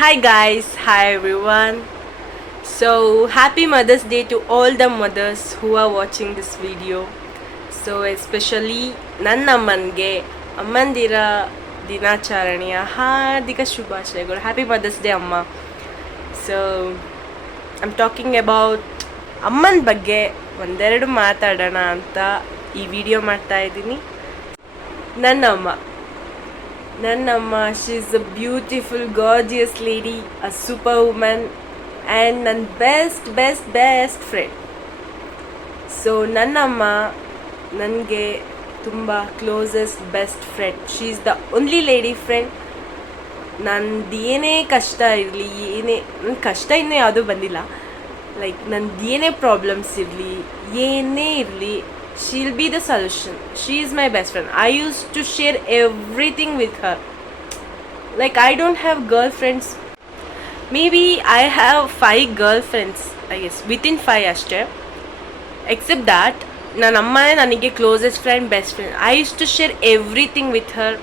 Hi guys, hi everyone. So happy Mother's Day to all the mothers who are watching this video. So especially ನನ್ನ ಅಮ್ಮನಿಗೆ ಅಮ್ಮಂದಿರ ದಿನಾಚರಣೆಯ ಹಾರ್ದಿಕ ಶುಭಾಶಯಗಳು. Happy mother's day ಅಮ್ಮ. So I'm talking about ಅಮ್ಮನ ಬಗ್ಗೆ ಒಂದೆರಡು ಮಾತಾಡೋಣ ಅಂತ ಈ ವಿಡಿಯೋ ಮಾಡ್ತಾ ಇದ್ದೀನಿ. Nannamma, she's a beautiful, gorgeous lady, a superwoman, and ನನ್ನ best friend. So Nannamma ನನಗೆ ತುಂಬ closest best friend. She is the only lady friend. ನಂದು ಏನೇ ಕಷ್ಟ ಇರಲಿ, ನನ್ನ ಕಷ್ಟ ಇನ್ನೂ ಯಾವುದೂ ಬಂದಿಲ್ಲ, ಲೈಕ್ ನಂದು ಏನೇ ಪ್ರಾಬ್ಲಮ್ಸ್ ಇರಲಿ, ಏನೇ ಇರಲಿ, she'll be the solution. She is my best friend. I used to share everything with her. Like, I don't have girlfriends. Maybe I have 5 girlfriends, I guess, within 5 ashte. Except that ನನ್ನ ಅಮ್ಮನೇ ನನಗೆ closest friend, best friend. I used to share everything with her.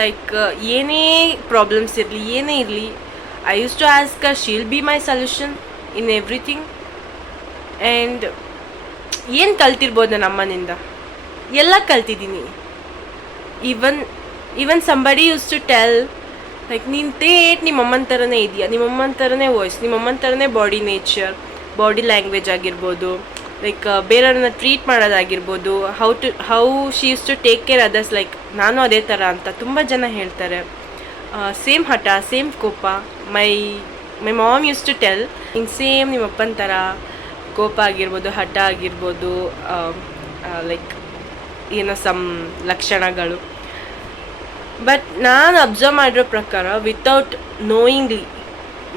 Like ಏನೇ problems ಇರಲಿ, ಏನೇ ಇರಲಿ, I used to ask her. She'll be my solution in everything. And ಏನು ಕಲ್ತಿರ್ಬೋದು ನನ್ನ ಅಮ್ಮನಿಂದ? ಎಲ್ಲ ಕಲ್ತಿದ್ದೀನಿ. Even somebody used to tell, like ನೀನು ನಿಮ್ಮಮ್ಮನ ಥರನೇ ಇದೆಯಾ, ನಿಮ್ಮಮ್ಮನ ಥರನೇ ವಾಯ್ಸ್, ನಿಮ್ಮಮ್ಮನ ಥರನೇ ಬಾಡಿ ನೇಚರ್, ಬಾಡಿ ಲ್ಯಾಂಗ್ವೇಜ್ ಆಗಿರ್ಬೋದು, ಲೈಕ್ ಬೇರೆಯವ್ರನ್ನ ಟ್ರೀಟ್ ಮಾಡೋದಾಗಿರ್ಬೋದು, how she used to take care others, like ನಾನು ಅದೇ ಥರ ಅಂತ ತುಂಬ ಜನ ಹೇಳ್ತಾರೆ. ಸೇಮ್ ಹಠ, ಸೇಮ್ ಕೋಪ. My mom used to tell, ಹಿಂಗೆ ಸೇಮ್ ನಿಮ್ಮಪ್ಪನ ಥರ ಕೋಪ ಆಗಿರ್ಬೋದು, ಹಠ ಆಗಿರ್ಬೋದು, ಲೈಕ್ ಏನೋ ಸಮ್ ಲಕ್ಷಣಗಳು. ಬಟ್ ನಾನು ಅಬ್ಸರ್ವ್ ಮಾಡಿರೋ ಪ್ರಕಾರ, ವಿತೌಟ್ ನೋಯಿಂಗ್ಲಿ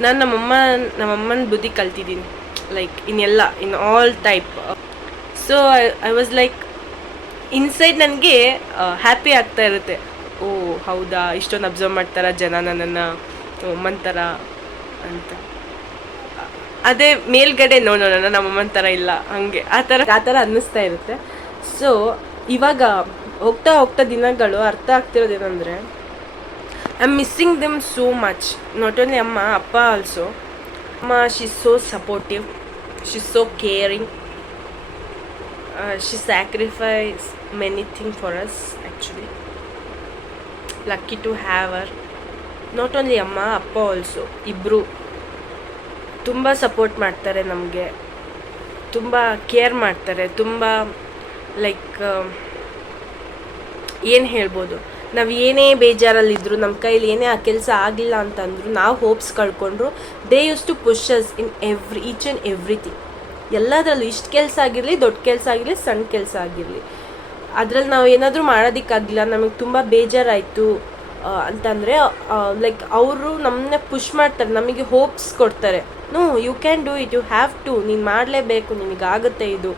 ನಮ್ಮಮ್ಮನ ಬುದ್ಧಿ ಕಲ್ತಿದ್ದೀನಿ, like in all type. So I was like inside ನನಗೆ ಹ್ಯಾಪಿ ಆಗ್ತಾ ಇರುತ್ತೆ. ಓ ಹೌದಾ, ಇಷ್ಟೊಂದು ಅಬ್ಸರ್ವ್ ಮಾಡ್ತಾರ ಜನ ನನ್ನನ್ನು ಅಮ್ಮನ ಥರ ಅಂತ. ಅದೇ ಮೇಲ್ಗಡೆ ನೋಡೋಣ ನಮ್ಮಮ್ಮನ ಥರ ಇಲ್ಲ, ಹಾಗೆ ಆ ಥರ ಅನ್ನಿಸ್ತಾ ಇರುತ್ತೆ. ಸೊ ಇವಾಗ ಹೋಗ್ತಾ ದಿನಗಳು ಅರ್ಥ ಆಗ್ತಿರೋದೇನೆಂದರೆ, I am missing them so much. Not only ಅಮ್ಮ, ಅಪ್ಪ ಆಲ್ಸೋ. ಅಮ್ಮ, she is so supportive, she is so caring, she sacrifice many thing for us. Actually lucky to have her. Not only ಅಮ್ಮ, ಅಪ್ಪ ಆಲ್ಸೋ, ಇಬ್ಬರು ತುಂಬ support ಮಾಡ್ತಾರೆ ನಮಗೆ, ತುಂಬ ಕೇರ್ ಮಾಡ್ತಾರೆ, ತುಂಬ ಲೈಕ್ ಏನು ಹೇಳ್ಬೋದು, ನಾವು ಏನೇ ಬೇಜಾರಲ್ಲಿದ್ದರು, ನಮ್ಮ ಕೈಲಿ ಏನೇ ಆ ಕೆಲಸ ಆಗಿಲ್ಲ ಅಂತಂದ್ರು, ನಾವು ಹೋಪ್ಸ್ ಕಳ್ಕೊಂಡ್ರು, they use to push us in each and everything. ಎಲ್ಲದರಲ್ಲೂ, ಇಷ್ಟು ಕೆಲಸ ಆಗಿರಲಿ, ದೊಡ್ಡ ಕೆಲಸ ಆಗಿರಲಿ, ಸಣ್ಣ ಕೆಲಸ ಆಗಿರಲಿ, ಅದರಲ್ಲಿ ನಾವು ಏನಾದರೂ ಮಾಡೋದಕ್ಕಾಗಿಲ್ಲ, ನಮಗೆ ತುಂಬ ಬೇಜಾರಾಯಿತು ಅಂತಂದರೆ, ಲೈಕ್ ಅವರು ನಮ್ಮನ್ನ ಪುಷ್ ಮಾಡ್ತಾರೆ, ನಮಗೆ ಹೋಪ್ಸ್ ಕೊಡ್ತಾರೆ. No, you can do it, you have to, ನೀನು ಮಾಡಲೇಬೇಕು, ನಿನಗಾಗುತ್ತೆ ಇದು.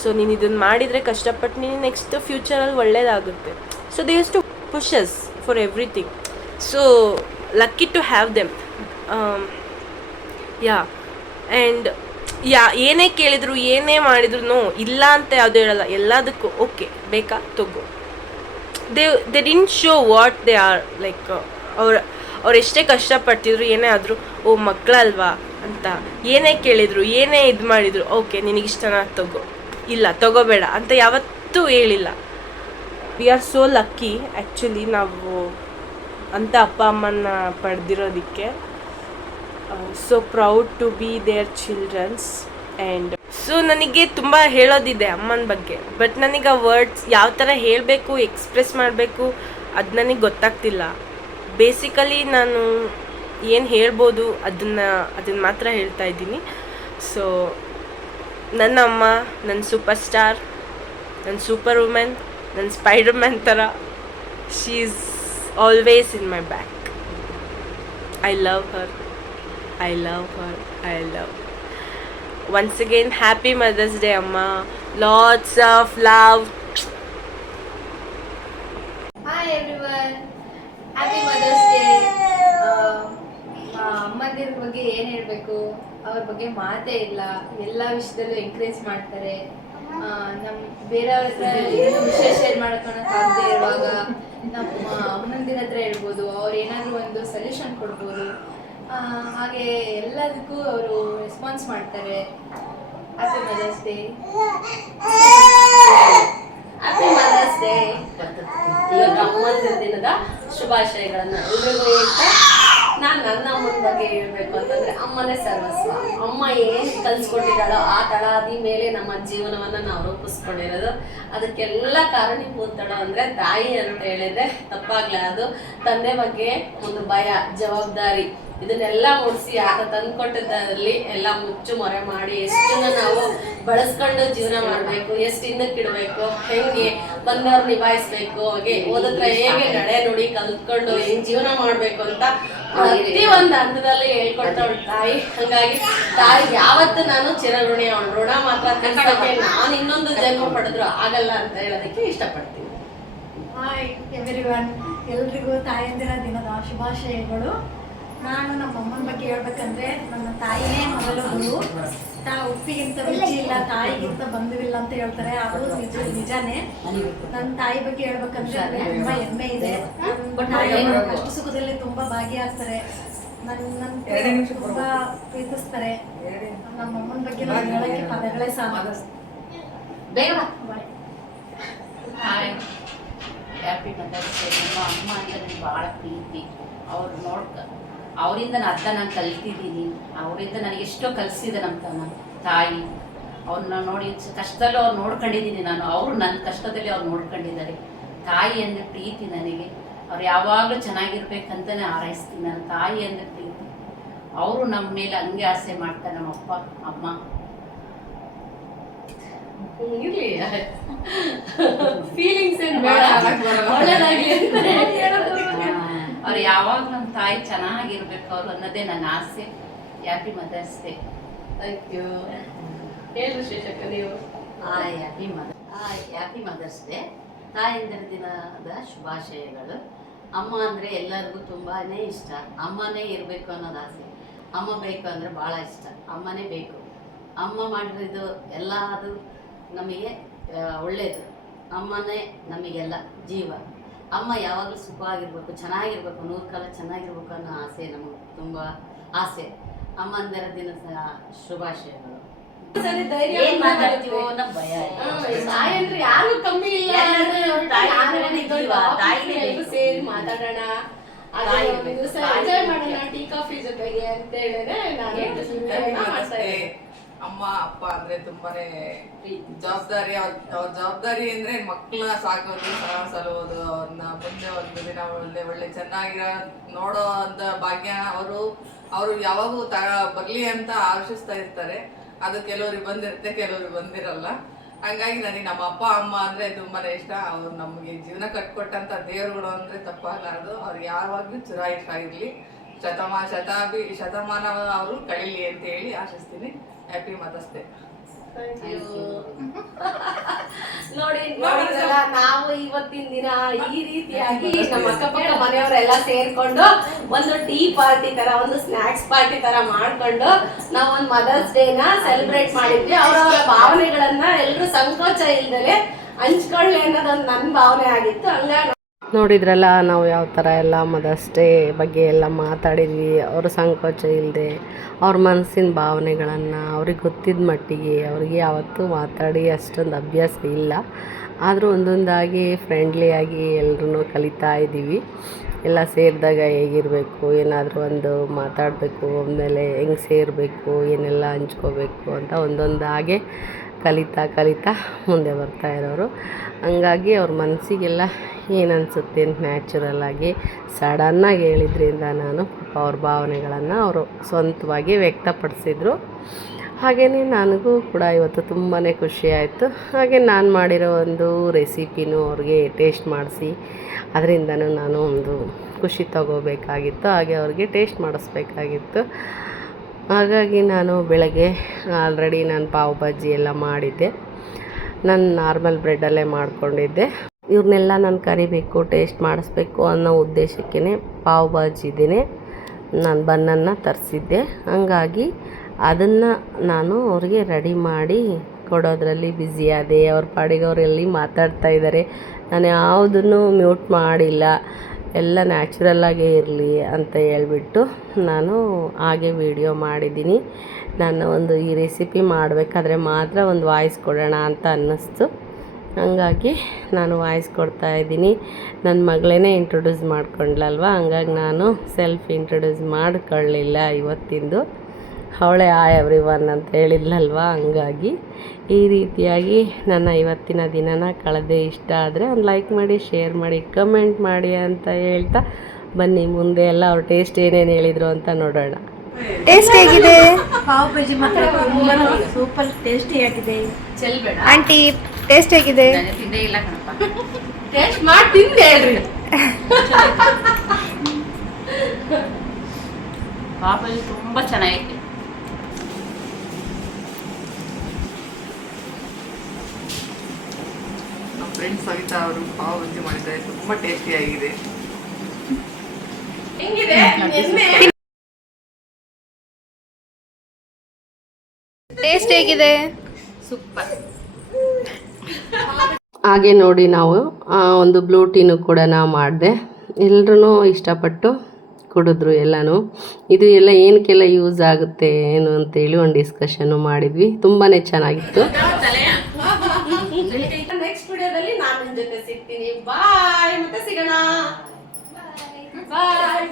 ಸೊ ನೀನು ಇದನ್ನು ಮಾಡಿದರೆ ಕಷ್ಟಪಟ್ಟು ನೀನು ನೆಕ್ಸ್ಟ್ ಫ್ಯೂಚರಲ್ಲಿ ಒಳ್ಳೇದಾಗುತ್ತೆ. So they use to push us for everything. So lucky to have them. And ಏನೇ ಕೇಳಿದ್ರು, ಏನೇ ಮಾಡಿದ್ರು, ನೋ ಇಲ್ಲ ಅಂತ ಯಾವುದೂ ಹೇಳಲ್ಲ, ಎಲ್ಲದಕ್ಕೂ ಓಕೆ ಬೇಕಾ ತಗೋ. They didn't show what they are, like ಅವ್ರು ಎಷ್ಟೇ ಕಷ್ಟಪಡ್ತಿದ್ರು, ಏನೇ ಆದರೂ ಓ ಮಕ್ಕಳಲ್ವಾ ಅಂತ, ಏನೇ ಕೇಳಿದ್ರು, ಏನೇ ಇದು ಮಾಡಿದ್ರು, ಓಕೆ ನಿನಗಿಷ್ಟನ ತಗೋ, ಇಲ್ಲ ತಗೋಬೇಡ ಅಂತ ಯಾವತ್ತೂ ಹೇಳಿಲ್ಲ. We are so lucky actually, ನಾವು ಅಂತ ಅಪ್ಪ ಅಮ್ಮನ ಪಡೆದಿರೋದಕ್ಕೆ. So proud to be their childrens. And so ನನಗೆ ತುಂಬ ಹೇಳೋದಿದೆ ಅಮ್ಮನ ಬಗ್ಗೆ, ಬಟ್ ನನಗೆ ಆ ವರ್ಡ್ಸ್ ಯಾವ ಥರ ಹೇಳಬೇಕು, ಎಕ್ಸ್ಪ್ರೆಸ್ ಮಾಡಬೇಕು, ಅದು ನನಗೆ ಗೊತ್ತಾಗ್ತಿಲ್ಲ. ಬೇಸಿಕಲಿ ನಾನು ಏನು ಹೇಳ್ಬೋದು ಅದನ್ನು ಮಾತ್ರ ಹೇಳ್ತಾ ಇದ್ದೀನಿ. ಸೊ ನನ್ನ ಅಮ್ಮ ನನ್ನ ಸೂಪರ್ ಸ್ಟಾರ್, ನನ್ನ ಸೂಪರ್ ವುಮೆನ್, ನನ್ನ ಸ್ಪೈಡರ್ ಮ್ಯಾನ್ ಥರ. She is always in my back. I love Har. Once again, happy Mother's Day, Amma. Lots of love. Hi everyone. Happy Mother's Day. ಅಮ್ಮಂದಿರ ಬಗ್ಗೆ ಏನು ಹೇಳಬೇಕು, ಅವ್ರ ಬಗ್ಗೆ ಮಾತೇ ಇಲ್ಲ. ಎಲ್ಲ ವಿಷಯದಲ್ಲೂ ಎಂಕರೇಜ್ ಮಾಡ್ತಾರೆ. ನಮ್ಮ ಬೇರೆಯವ್ರ ಹತ್ರ ಏನು ವಿಷಯ ಶೇರ್ ಮಾಡ್ಕೊಳಕ್ಕಾಗದೆ ಇರುವಾಗ ನಮ್ಮ ಅಮ್ಮಂದಿರ ಹತ್ರ ಹೇಳ್ಬೋದು, ಅವ್ರು ಏನಾದರೂ ಒಂದು ಸೊಲ್ಯೂಷನ್ ಕೊಡ್ಬೋದು. ಹಾಗೆ ಎಲ್ಲದಕ್ಕೂ ಅವರು ರೆಸ್ಪಾನ್ಸ್ ಮಾಡ್ತಾರೆ. Happy mother's day. Happy mother's day. ಇವತ್ತು ಅಮ್ಮನ ದಿನದ ಶುಭಾಶಯಗಳನ್ನು ಎಲ್ರಿಗೂ ಹೇಳ್ತಾ, ನಾನು ನನ್ನ ಅಮ್ಮನ ಬಗ್ಗೆ ಹೇಳ್ಬೇಕು ಅಂತಂದ್ರೆ ಅಮ್ಮನೇ ಸರ್ವಸ್ವ. ಅಮ್ಮ ಏನು ಕಲ್ಸ್ಕೊಟ್ಟಿದ್ದಾಳೋ ಆ ತಳಾದಿ ಮೇಲೆ ನಮ್ಮ ಜೀವನವನ್ನ ನಾವು ರೂಪಿಸ್ಕೊಂಡಿರೋದು. ಅದಕ್ಕೆಲ್ಲ ಕಾರಣೀಭೂತಳು ಅಂದ್ರೆ ತಾಯಿ ಅಂತ ಹೇಳಿದ್ರೆ ತಪ್ಪಾಗ್ಲ. ಅದು ತಂದೆ ಬಗ್ಗೆ ಒಂದು ಭಯ, ಜವಾಬ್ದಾರಿ ಇದನ್ನೆಲ್ಲ ಮುಡಿಸಿ ಆತ ತಂದ್ಕೊಟ್ಟಿದ್ದಲ್ಲಿ ಎಲ್ಲ ಮುಚ್ಚು ಮೊರೆ ಮಾಡಿ ಎಷ್ಟನ್ನ ನಾವು ಬಳಸ್ಕೊಂಡು ಜೀವನ ಮಾಡ್ಬೇಕು, ಎಷ್ಟು ಹಿಂದಕ್ಕಿಡ್ಬೇಕು, ಹೆಂಗೆ ಬಂದವ್ರು ನಿಭಾಯಿಸ್ಬೇಕು, ಹಾಗೆ ಓದತ್ರ ಹೇಗೆ ನಡೆ ನುಡಿ ಕಲ್ತ್ಕೊಂಡು ಹೆಂಗ್ ಜೀವನ ಮಾಡ್ಬೇಕು ಅಂತ ಪ್ರತಿ ಒಂದು ಹಂತದಲ್ಲಿ ಹೇಳ್ಕೊಡ್ತಾವಳು ತಾಯಿ. ಹಂಗಾಗಿ ತಾಯಿ ಯಾವತ್ತು ನಾನು ಚಿರಋಣಿ. ಅವಳು ಋಣ ಮಾತ್ರ ತೀರ್ಸೋಕೆ ನಾನು ಇನ್ನೊಂದು ಜನ್ಮ ಪಡೆದ್ರು ಆಗಲ್ಲ ಅಂತ ಹೇಳೋದಕ್ಕೆ ಇಷ್ಟಪಡ್ತೀನಿ. ಹಾಯ್ ಎವ್ರಿವನ್, ಎಲ್ರಿಗೂ ತಾಯಂದಿರ ದಿನದ ಶುಭಾಶಯಗಳು. ನಾನು ನಮ್ಮ ಅಮ್ಮನ ಬಗ್ಗೆ ಹೇಳ್ಬೇಕಂದ್ರೆ ನನ್ನ ತಾಯಿನೇ ಮೊದಲು ಗುರು. ಉಪ್ಪಿಗಿಂತ ರುಚಿ ಇಲ್ಲ, ತಾಯಿಗಿಂತ ಬಂಧುವಿಲ್ಲ ಅಂತ ಹೇಳ್ತಾರೆ. ಅದು ನಿಜಾನೇ. ನನ್ನ ತಾಯಿ ಬಗ್ಗೆ ಹೇಳ್ಬೇಕಂದ್ರೆ ತುಂಬಾ ಹೆಮ್ಮೆ ಇದೆ. ತಾಯಿ ಕಷ್ಟ ಸುಖದಲ್ಲಿ ತುಂಬಾ ಭಾಗಿಯಾಗ್ತಾರೆ. ನನ್ನ ತುಂಬಾ ಪ್ರೀತಿಸ್ತಾರೆ. ನಮ್ಮ ಅಮ್ಮನ ಬಗ್ಗೆ ನಾನು ಹೇಳಕ್ಕೆ ಪದಗಳೇ ಸಾಲ. ಬೇಗ bye. Hi, happy mother's day. ನಮ್ಮ ಅಮ್ಮ ಅಂತ ನನಗೆ ಭಾಳ ಪ್ರೀತಿ. ಅವ್ರು ಅವರಿಂದ ನಾನು ಕಲ್ತಿದ್ದೀನಿ. ಅವರಿಂದ ನನಗೆ ಎಷ್ಟೋ ಕಲಿಸಿದೆ ನಮ್ಮ ತಾಯಿ. ಅವ್ರನ್ನ ನೋಡಿ ಕಷ್ಟದಲ್ಲೂ ಅವ್ರು ನೋಡ್ಕೊಂಡಿದ್ದೀನಿ ನಾನು. ಅವರು ನನ್ನ ಕಷ್ಟದಲ್ಲಿ ಅವ್ರು ನೋಡ್ಕೊಂಡಿದ್ದಾರೆ. ತಾಯಿ ಅಂದರೆ ಪ್ರೀತಿ ನನಗೆ. ಅವ್ರು ಯಾವಾಗಲೂ ಚೆನ್ನಾಗಿರ್ಬೇಕಂತಲೇ ಹಾರೈಸ್ತೀನಿ. ನನ್ನ ತಾಯಿ ಅಂದರೆ ಪ್ರೀತಿ. ಅವರು ನಮ್ಮ ಮೇಲೆ ಹಂಗೆ ಆಸೆ ಮಾಡ್ತಾರೆ, ನಮ್ಮಪ್ಪ ಅಮ್ಮ. ಇರಲಿ, ಫೀಲಿಂಗ್ಸ್ ಏನು ಬೇಡ, ಒಳ್ಳೆದಾಗಲಿ ಅಂತ ಅವ್ರು ಯಾವಾಗ ನಮ್ಮ ತಾಯಿ ಚೆನ್ನಾಗಿರ್ಬೇಕು ಅವ್ರು ಅನ್ನೋದೇ ನನ್ನ ಆಸೆ. Happy mother's day. Thank you. ಹೇಳ್ರಿ ಶ್ರೀಶಕ್ಕ ನೀವು. Happy mother's day. ತಾಯಂದಿರ ದಿನದ ಶುಭಾಶಯಗಳು. ಅಮ್ಮ ಅಂದರೆ ಎಲ್ಲರಿಗೂ ತುಂಬಾ ಇಷ್ಟ. ಅಮ್ಮನೇ ಇರಬೇಕು ಅನ್ನೋದು ಆಸೆ. ಅಮ್ಮ ಬೇಕು ಅಂದರೆ ಭಾಳ ಇಷ್ಟ. ಅಮ್ಮನೇ ಬೇಕು. ಅಮ್ಮ ಮಾಡಿರೋದು ಎಲ್ಲ ಅದು ನಮಗೆ ಒಳ್ಳೆಯದು. ಅಮ್ಮನೇ ನಮಗೆಲ್ಲ ಜೀವ. ಅಮ್ಮ ಯಾವಾಗಲೂ ಸುಖವಾಗಿರ್ಬೇಕು, ಚೆನ್ನಾಗಿರ್ಬೇಕು, 100 ಕಾಲ ಚೆನ್ನಾಗಿರ್ಬೇಕು ಅನ್ನೋ ಆಸೆ ನಮಗೆ ತುಂಬ ಆಸೆ. ಅಮ್ಮಂದಿರ ದಿನ ಶುಭಾಶಯಗಳು. ಏನ್ ಮಾತಾಡ್ತೀವೋ ಅನ್ನೋ ಭಯ. ತಾಯಿ ಅಂದ್ರೆ ಯಾರು ಕಮ್ಮಿ ಇಲ್ಲ. ಸೇರಿ ಮಾತಾಡೋಣ, ಎಂಜಾಯ್ ಮಾಡೋಣ ಟೀ ಕಾಫಿ ಜೊತೆಗೆ ಅಂತ ಹೇಳಿದ್ರೆ ಅಮ್ಮ ಅಪ್ಪ ಅಂದ್ರೆ ತುಂಬಾನೇ ಜವಾಬ್ದಾರಿ. ಅವ್ರ ಜವಾಬ್ದಾರಿ ಅಂದ್ರೆ ಮಕ್ಕಳನ್ನ ಸಾಕೋದು, ಸಲುವುದು, ಅವ್ರನ್ನ ಮುಂದೆ ಒಂದು ದಿನ ಒಳ್ಳೆ ಚೆನ್ನಾಗಿರೋ ನೋಡೋ ಅಂತ ಭಾಗ್ಯ ಅವರು ಯಾವಾಗೂ ಬರ್ಲಿ ಅಂತ ಆಶಿಸ್ತಾ ಇರ್ತಾರೆ. ಅದು ಕೆಲವ್ರಿಗೆ ಬಂದಿರುತ್ತೆ, ಕೆಲವ್ರಿಗೆ ಬಂದಿರಲ್ಲ. ಹಂಗಾಗಿ ನನಗೆ ನಮ್ಮ ಅಪ್ಪ ಅಮ್ಮ ಅಂದ್ರೆ ತುಂಬಾನೇ ಇಷ್ಟ. ಅವ್ರು ನಮಗೆ ಜೀವನ ಕಟ್ಕೊಟ್ಟಂತ ದೇವರುಗಳು ಅಂದ್ರೆ ತಪ್ಪಾಗಲಾರದು. ಅವ್ರು ಯಾವಾಗ್ಲೂ ಚಿರಾಯಿಷ್ಟಾಗಿರ್ಲಿ, ಶತಮಾನ ಅವರು ಕಳೀಲಿ ಅಂತ ಹೇಳಿ ಆಶಿಸ್ತೀನಿ. Happy mother's day. ನೋಡಿದ್ರಲ್ಲ, ನಾವು ಇವತ್ತಿನ ದಿನ ಈ ರೀತಿಯಾಗಿ ನಮ್ಮ ಅಕ್ಕಪಕ್ಕ ಮನೆಯವರೆಲ್ಲ ಸೇರ್ಕೊಂಡು ಒಂದು ಟೀ ಪಾರ್ಟಿ ತರ, ಒಂದು ಸ್ನಾಕ್ಸ್ ಪಾರ್ಟಿ ತರ ಮಾಡ್ಕೊಂಡು ನಾವು ಒಂದು ಮದರ್ಸ್ ಡೇನ ಸೆಲೆಬ್ರೇಟ್ ಮಾಡಿದ್ವಿ. ಅವರವರ ಭಾವನೆಗಳನ್ನ ಎಲ್ಲರೂ ಸಂಕೋಚ ಇಲ್ದಲೆ ಹಂಚ್ಕೊಳ್ಳಿ ಅನ್ನೋದೊಂದು ನನ್ನ ಭಾವನೆ ಆಗಿತ್ತು. ಹಂಗಾಗಿ ನೋಡಿದ್ರಲ್ಲ, ನಾವು ಯಾವ ಥರ ಎಲ್ಲ ಮದರ್ಸ್ ಡೇ ಬಗ್ಗೆ ಎಲ್ಲ ಮಾತಾಡಿದ್ವಿ. ಅವರು ಸಂಕೋಚ ಇಲ್ಲದೆ ಅವ್ರ ಮನಸ್ಸಿನ ಭಾವನೆಗಳನ್ನು ಅವ್ರಿಗೆ ಗೊತ್ತಿದ್ದ ಮಟ್ಟಿಗೆ ಅವ್ರಿಗೆ ಯಾವತ್ತೂ ಮಾತಾಡಿ ಅಷ್ಟೊಂದು ಅಭ್ಯಾಸ ಇಲ್ಲ. ಆದರೂ ಒಂದೊಂದಾಗಿ ಫ್ರೆಂಡ್ಲಿಯಾಗಿ ಎಲ್ಲರೂ ಕಲಿತಾ ಇದ್ದೀವಿ. ಎಲ್ಲ ಸೇರಿದಾಗ ಹೇಗಿರಬೇಕು, ಏನಾದರೂ ಒಂದು ಮಾತಾಡಬೇಕು, ಆಮೇಲೆ ಹೆಂಗೆ ಸೇರಬೇಕು, ಏನೆಲ್ಲ ಹಂಚ್ಕೋಬೇಕು ಅಂತ ಒಂದೊಂದಾಗೆ ಕಲಿತಾ ಮುಂದೆ ಬರ್ತಾ ಇರೋರು. ಹಂಗಾಗಿ ಅವ್ರ ಮನಸ್ಸಿಗೆಲ್ಲ ಏನು ಅನಿಸುತ್ತೆ ನ್ಯಾಚುರಲ್ಲಾಗಿ ಸಡನ್ನಾಗಿ ಹೇಳಿದ್ರಿಂದ ನಾನು ಅವ್ರ ಭಾವನೆಗಳನ್ನು ಅವರು ಸ್ವಂತವಾಗಿ ವ್ಯಕ್ತಪಡಿಸಿದ್ರು. ಹಾಗೆಯೇ ನನಗೂ ಕೂಡ ಇವತ್ತು ತುಂಬಾ ಖುಷಿಯಾಯಿತು. ಹಾಗೆ ನಾನು ಮಾಡಿರೋ ಒಂದು ರೆಸಿಪಿನೂ ಅವ್ರಿಗೆ ಟೇಸ್ಟ್ ಮಾಡಿಸಿ ಅದರಿಂದನೂ ನಾನು ಒಂದು ಖುಷಿ ತಗೋಬೇಕಾಗಿತ್ತು. ಹಾಗೆ ಅವ್ರಿಗೆ ಟೇಸ್ಟ್ ಮಾಡಿಸ್ಬೇಕಾಗಿತ್ತು. ಹಾಗಾಗಿ ನಾನು ಬೆಳಗ್ಗೆ ಆಲ್ರೆಡಿ ನಾನು ಪಾವ್ ಭಾಜಿ ಎಲ್ಲ ಮಾಡಿದ್ದೆ. ನಾನು ನಾರ್ಮಲ್ ಬ್ರೆಡ್ಡಲ್ಲೇ ಮಾಡ್ಕೊಂಡಿದ್ದೆ. ಇವ್ರನ್ನೆಲ್ಲ ನಾನು ಕರಿಬೇಕು, ಟೇಸ್ಟ್ ಮಾಡಿಸ್ಬೇಕು ಅನ್ನೋ ಉದ್ದೇಶಕ್ಕೇ ಪಾವ್ ಭಾಜಿದೇ ನಾನು ಬನ್ನನ್ನು ತರಿಸಿದ್ದೆ. ಹಂಗಾಗಿ ಅದನ್ನು ನಾನು ಅವ್ರಿಗೆ ರೆಡಿ ಮಾಡಿ ಕೊಡೋದ್ರಲ್ಲಿ ಬ್ಯುಸಿಯಾದೆ. ಅವ್ರ ಪಾಡಿಗೆ ಅವರೆಲ್ಲಿ ಮಾತಾಡ್ತಾ ಇದ್ದಾರೆ. ನಾನು ಯಾವುದನ್ನು ಮ್ಯೂಟ್ ಮಾಡಿಲ್ಲ. ಎಲ್ಲ ನ್ಯಾಚುರಲ್ಲಾಗೇ ಇರಲಿ ಅಂತ ಹೇಳ್ಬಿಟ್ಟು ನಾನು ಹಾಗೆ ವಿಡಿಯೋ ಮಾಡಿದ್ದೀನಿ. ನಾನು ಒಂದು ಈ ರೆಸಿಪಿ ಮಾಡಬೇಕಾದ್ರೆ ಮಾತ್ರ ಒಂದು ವಾಯ್ಸ್ ಕೊಡೋಣ ಅಂತ ಅನ್ನಿಸ್ತು. ಹಂಗಾಗಿ ನಾನು ವಾಯ್ಸ್ ಕೊಡ್ತಾಯಿದ್ದೀನಿ. ನನ್ನ ಮಗಳೇ ಇಂಟ್ರೊಡ್ಯೂಸ್ ಮಾಡ್ಕೊಂಡ್ಲಲ್ವ, ಹಂಗಾಗಿ ನಾನು ಸೆಲ್ಫ್ ಇಂಟ್ರೊಡ್ಯೂಸ್ ಮಾಡ್ಕೊಳ್ಳಿಲ್ಲ ಇವತ್ತಿಂದು. ಅವಳೇ ಹಾಯ್ ಎವ್ರಿ ಒನ್ ಅಂತ ಹೇಳಿದ್ಲಲ್ವ, ಹಂಗಾಗಿ ಈ ರೀತಿಯಾಗಿ ನನ್ನ ಇವತ್ತಿನ ದಿನನ ಕಳೆದೆ. ಇಷ್ಟ ಆದರೆ ಒಂದು ಲೈಕ್ ಮಾಡಿ, ಶೇರ್ ಮಾಡಿ, ಕಮೆಂಟ್ ಮಾಡಿ ಅಂತ ಹೇಳ್ತಾ ಬನ್ನಿ ಮುಂದೆ ಎಲ್ಲ ಅವ್ರ ಟೇಸ್ಟ್ ಏನೇನು ಹೇಳಿದರು ಅಂತ ನೋಡೋಣ. ಟೇಸ್ಟ್ ಹೇಗಿದೆ ಪಾವ್ ಭಾಜಿ ಮಾತ್ರ ತುಂಬ ಸೂಪರ್ ಟೇಸ್ಟಿಯಾಗಿದೆ. ಆಂಟಿ? ಟೇಸ್ಟ್ ಹೇಗಿದೆ? ಟೇಸ್ಟ್ ಮಾಡಿ ತಿಂದು ಹೇಳ್ರಿ. ಪಾವ್ ಭಾಜಿ ತುಂಬ ಚೆನ್ನಾಗೈತೆ. ನಮ್ಮ ಫ್ರೆಂಡ್ಸ್ ಸವಿತಾ ಅವರು ಪಾವ್ ಭಾಜಿ ಮಾಡಿದ್ದಾರೆ, ತುಂಬ ಟೇಸ್ಟಿಯಾಗಿದೆ. ಟೇಸ್ಟ್ ಹೇಗಿದೆ? ಸೂಪರ್. ಹಾಗೆ ನೋಡಿ ನಾವು ಒಂದು ಬ್ಲೂ ಟೀನು ಕೂಡ ನಾವು ಮಾಡಿದೆ. ಎಲ್ಲರೂ ಇಷ್ಟಪಟ್ಟು ಕುಡಿದ್ರು ಎಲ್ಲನೂ. ಇದು ಎಲ್ಲ ಏನಕ್ಕೆಲ್ಲ ಯೂಸ್ ಆಗುತ್ತೆ ಏನು ಅಂತೇಳಿ ಒಂದು ಡಿಸ್ಕಷನ್ನು ಮಾಡಿದ್ವಿ. ತುಂಬಾ ಚೆನ್ನಾಗಿತ್ತು. ನೆಕ್ಸ್ಟ್ ವಿಡಿಯೋದಲ್ಲಿ ನಾನು ನಿಮ್ಮ ಜೊತೆ ಸಿಗ್ತೀನಿ. ಬಾಯ್, ಮತ್ತೆ ಸಿಗೋಣ. ಬಾಯ್.